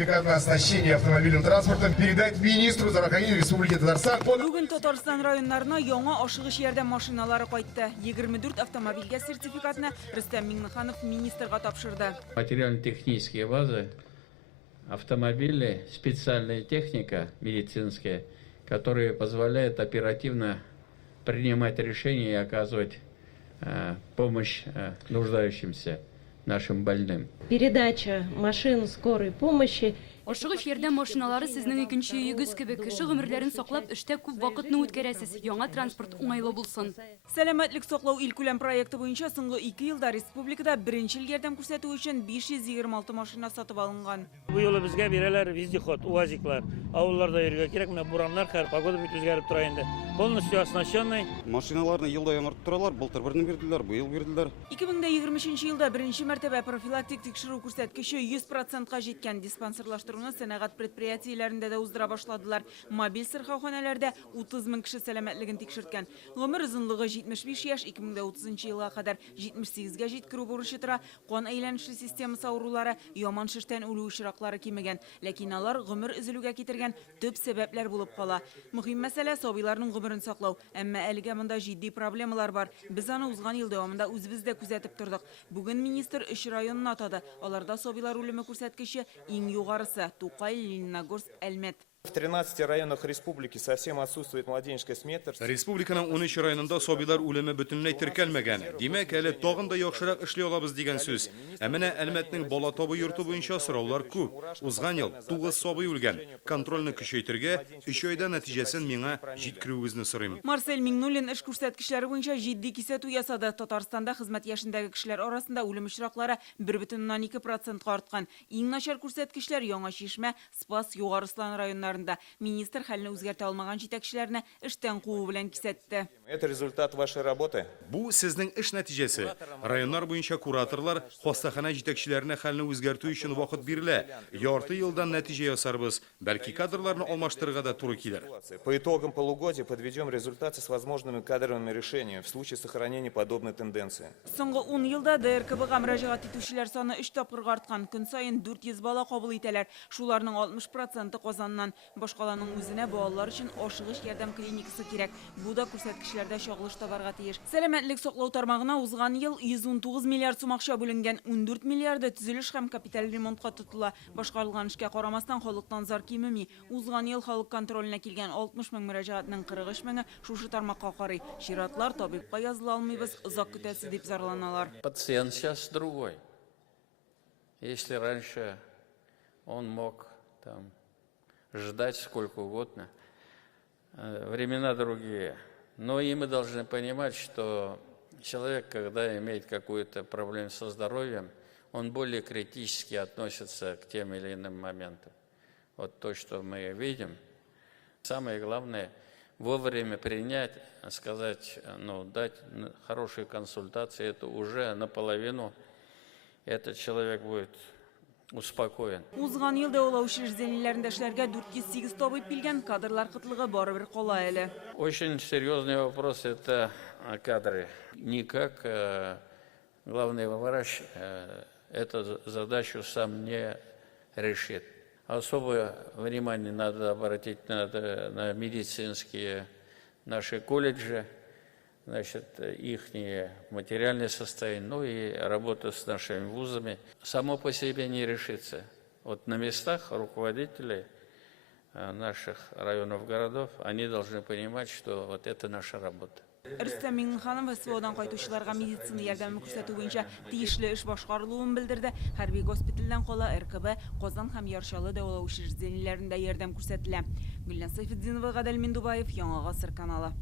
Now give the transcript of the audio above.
сертификат на оснащение автомобильным транспортом передать министру здравоохранения Республики Татарстан. Бүгін Татарстан районларына яңа ашыгыш ярдәм машиналары кайтты. 24 автомобильгә сертификатны Рөстәм Миңнеханов министрга тапшырды. Материально-технические базы, автомобили, специальная техника медицинская, которые позволяют оперативно принимать решения и оказывать помощь нуждающимся нашим больным. Передача машин скорой помощи. Ашыгыш ярдәм машиналары сезнең икенче йөгез кебек кеше гомерләрен саклап эштә күп вакытны үткәрәсез. Яңа транспорт уңайлы булсын. Сәламәтлек саклау илкүләм проекты буенча соңгы 2 елда республикада беренче ярдәм күрсәтү өчен 526 машина сатып алынган. Бу юлы безгә бирәләр вездеход, УАЗиклар. Авылларда йөрергә кирәк, менә бураннар һәр погода бит үзгәреп тора инде. Полностью оснащенный. Машиналарны елда яңартып торалар, былтыр берне бирделәр, бу ел бирделәр. 2023 елда беренче мәртәбә профилактик тикшерү күрсәткече 100%-ка җиткән диспансерлаштыруны сәнәгать предприятиеләрендә дә уздыра башладылар. Мобиль сырхауханәләрдә 30 мең кеше сәламәтлеген тикшерткән. Гомер озынлыгы 75 яшь, 2030 елга кадәр 78-гә җиткерү бурычы тора. Кан әйләнеше системасы авырулары, яман шештән үлү очраклары кимегән. Ләкин алар гомер өзелүгә китергән төп сәбәпләр булып кала. Мөһим мәсьәлә сабыйларның гомерен саклау. Әмма әлегә монда җитди проблемалар бар. Без аны узган ел дәвамында үзебездә күзәтеп тордык. Бүген министр 3 районны атады. Аларда сабыйлар үлеме күрсәткече иң югарысы Тукай, Лениногорск, Әлмәт. В 13 районах республики совсем отсутствует младенческая смертность. Республиканың 13 районында сабыйлар үлеме бөтенләй теркәлмәгән. Димәк, әле тагын да яхшырак эшли алабыз дигән сүз. Ә менә Әлмәтнең бала табу йорты буенча сораулар күп. Узган ел 9 сабый үлгән. Контрольны көчәйтергә 3 айда нәтиҗәсен миңа җиткерүегезне сорыйм. Марсель Миңнуллин эш күрсәткечләре буенча җитди кисәтү ясады. Татарстанда хезмәт яшендәге кешеләр арасында үлем очраклары 1,2%-ка арткан. Иң начар күрсәткечләр Яңа Чишмә, Спас, Югарыслан районнарында. Министр хәлне үзгәртә алмаган җитәкчеләрне эштән куу белән кисәтте. Это результат вашей работы. Бу сезнең эш нәтиҗәсе. Районнар буенча кураторлар хастахана җитәкчеләренә хәлне үзгәртү өчен вакыт бирелә. Ярты елдан нәтиҗә ясарбыз. Бәлки кадрларны алмаштырырга да туры килер. По итогам полугодия подведем результаты с возможными кадровыми решениями в случае сохранения подобной тенденции. Соңгы 10 елда ДРКБга мөрәҗәгать итүчеләр саны 3 тапкырга арткан. Көн саен 400 бала кабул итәләр. Шуларның 60%-ы Казаннан. Башкаланың үзенә балалар өчен ашыгыч ярдәм клиникасы кирәк. Бу да күрсәткечләрдә чагылыш табарга тиеш. Сәламәтлек саклау тармагына узган ел 119 миллиард сум акча бүленгән, 14 миллиарды төзелеш һәм капиталь ремонтка тотыла. Башкарылган эшкә карамастан халыктан зар кимеми. Узган ел халык контроленә килгән 60 мең мөрәҗәгатьнең 43 меңе шушы тармакка карый. Чиратлар табибка языла алмыйбыз, озак көтәсе дип зарланалар. Пациент сейчас другой. Если раньше он мог там ждать сколько угодно, времена другие. Но и мы должны понимать, что человек, когда имеет какую-то проблему со здоровьем, он более критически относится к тем или иным моментам. Вот то, что мы видим. Самое главное вовремя принять, сказать, дать хорошие консультации, это уже наполовину этот человек будет успокоен. Узган ел дәвалау учреждениеләрендә эшләргә 408 табиб килгән, кадрлар кытлыгы барыбер кала әле. Очень серьезный вопрос – это кадры. Никак главный врач эту задачу сам не решит. Особое внимание надо обратить на медицинские наши колледжи, значит, их материальное состояние, и работа с нашими вузами. Само по себе не решится. Вот на местах руководителей наших районов, городов, они должны понимать, что вот это наша работа. Рөстәм Миңнеханов СВОдан кайтучыларга медицина ярдәме күрсәтү буенча тиешле эш башкарылуын белдерде. Хәрби госпитальдән кала РКБ, Казан һәм Яршалы дәвалау учреждениеләрендә ярдәм күрсәтелә. Гөлназ Сайфетдинова, Гадел Миндубаев, Яңа Гасыр каналы.